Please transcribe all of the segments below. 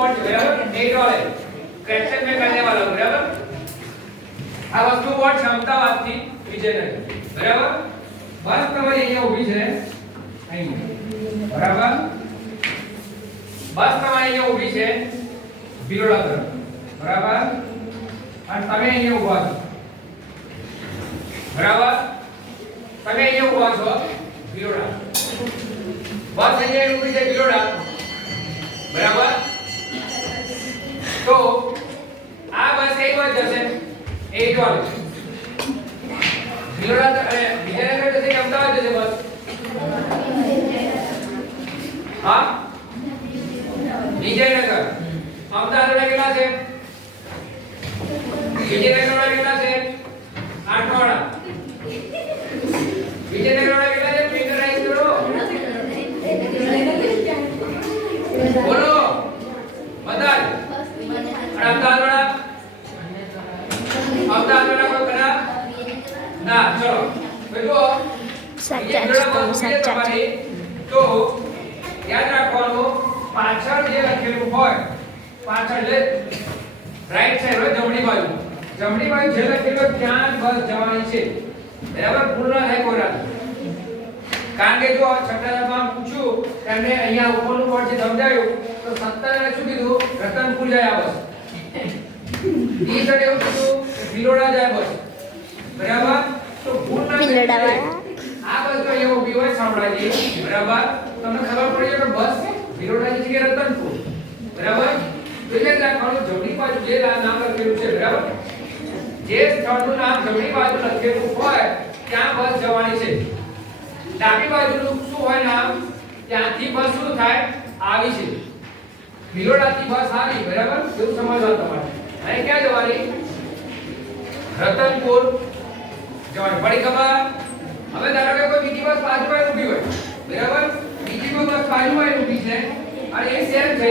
board बराबर नहीं डॉले question में करने वाला हूं बराबर આ વસ્તુ બોર્ડ ક્ષમતાવાદ થી વિજયનગર બરાબર બસ તમારી અહીંયા ઊભી છે અહીં બરાબર બસ તમારી અહીંયા ઊભી છે બિલોડા તરફ બરાબર અને તમે અહીંયા ઊભા છો બરાબર તમે અહીંયા ઊભા છો બિલોડા બસ અહીંયા ઊભી છે બિલોડા બરાબર તો આ બસ કઈ બાજુ જશે એ જોડે બિલોડા અને વિજયનગર જશે કે અમદાવાદ જશે બસ હા વિજયનગર અમદાવાદ વાળા કેટલા છે વિજયનગર વાળા કેટલા છે 8 વાળા વિજયનગર વાળા કેટલા છે ફિંગરાઈઝ કરો બોલો બધા અને અમદાવાદ વાળા અમદાવાદ વાળા કોઈ ખરા ના ચલો બેટો સાચા તો યાદ રાખવાનું પાછળ જે લખેલું હોય પાછળ જે રાઈટ સાઈડ હોય જમણી બાજુ જે લખેલું ત્યાં બસ જવાની છે બરાબર ભૂલ ના થાય કોઈના કારણ કે જો છઠ્ઠામાં પૂછ્યું તમને અહીંયા ઉપરનું બોર્ડ જે સમજાયું તો 17 ને શું કીધું રતનપુર જાય આ બસ ઈ સાઈડ એવું કીધું ભિલોડા જાય બસ બરાબર તો ભૂલ ના થાય આ બસ તો અહીંયા ઊભી હોય સાંભળાજી બરાબર તમને ખબર પડી કે બસ ભિલોડાની જગ્યાએ રતનપુર બરાબર તો એટલે રાખવાનું જમણી બાજુ જે નામ લખેલું છે બરાબર જે સ્થળનું નામ જમણી બાજુ લખેલું હોય ત્યાં બસ જવાની છે ડાબી બાજુનું શું હોય નામ ત્યાંથી બસ શું થાય આવી છે ભિલોડાથી બસ આવી બરાબર એવું સમજવાનું તમારે અને ક્યાં જવાની રતનપુર જવાની પડી ખબર હવે ધારો કે કોઈ બીજી બસ બાજુમાં ઊભી હોય બરાબર બીજી કોઈ બસ બાજુમાં ઊભી છે અને એ સેમ છે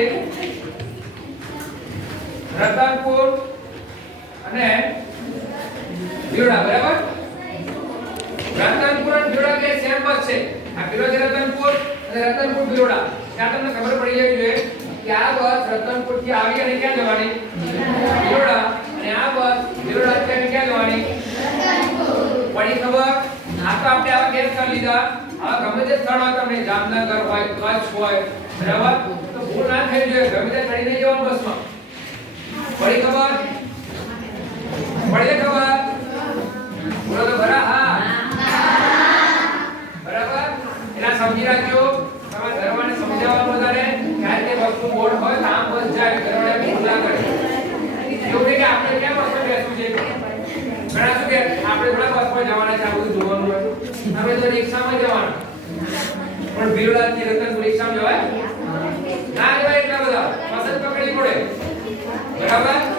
રતનપુર અને ભિલોડા બરાબર રતનપુર અને ભિલોડા કે સેમ બસ છે આ ભિલોડા રતનપુર અને રતનપુર ભિલોડા ત્યાં તમને ખબર પડી જવી જોઈએ કે આ બસ રતનપુર થી આવી અને ક્યાં જવાની ભિલોડા અને આ બસ ભિલોડા થી ક્યાં જવાની પડી ખબર આ તો આપણે આવા ગેસ કરી લીધા આ ગમે તે સ્થળ હોય તમને જામનગર હોય કચ્છ હોય બરાબર તો ભૂલ ના થઈ જોઈએ ગમે તે ચડીને જવાનું બસમાં પડી ખબર બોલો તો બરા હા બરાબર એના સમજી રાખજો તમારા ઘરવાળાને સમજાવવાનું વધારે ક્યારે તે બસનું બોર્ડ હોય તો આમ બસ જાય ઘરવાળા ભૂલ ના કરે એવું કે આપણે ક્યાં બસમાં બેસવું છે ઘણા શું કે આપણે થોડા બસમાં જવાના છે આ બધું જોવાનું હોય આપણે તો રિક્ષામાં જવાનું પણ ભિલોડાથી રતનપુર રિક્ષામાં જવાય ના જવાય એટલા બધા બસ જ પકડવી પડે બરાબર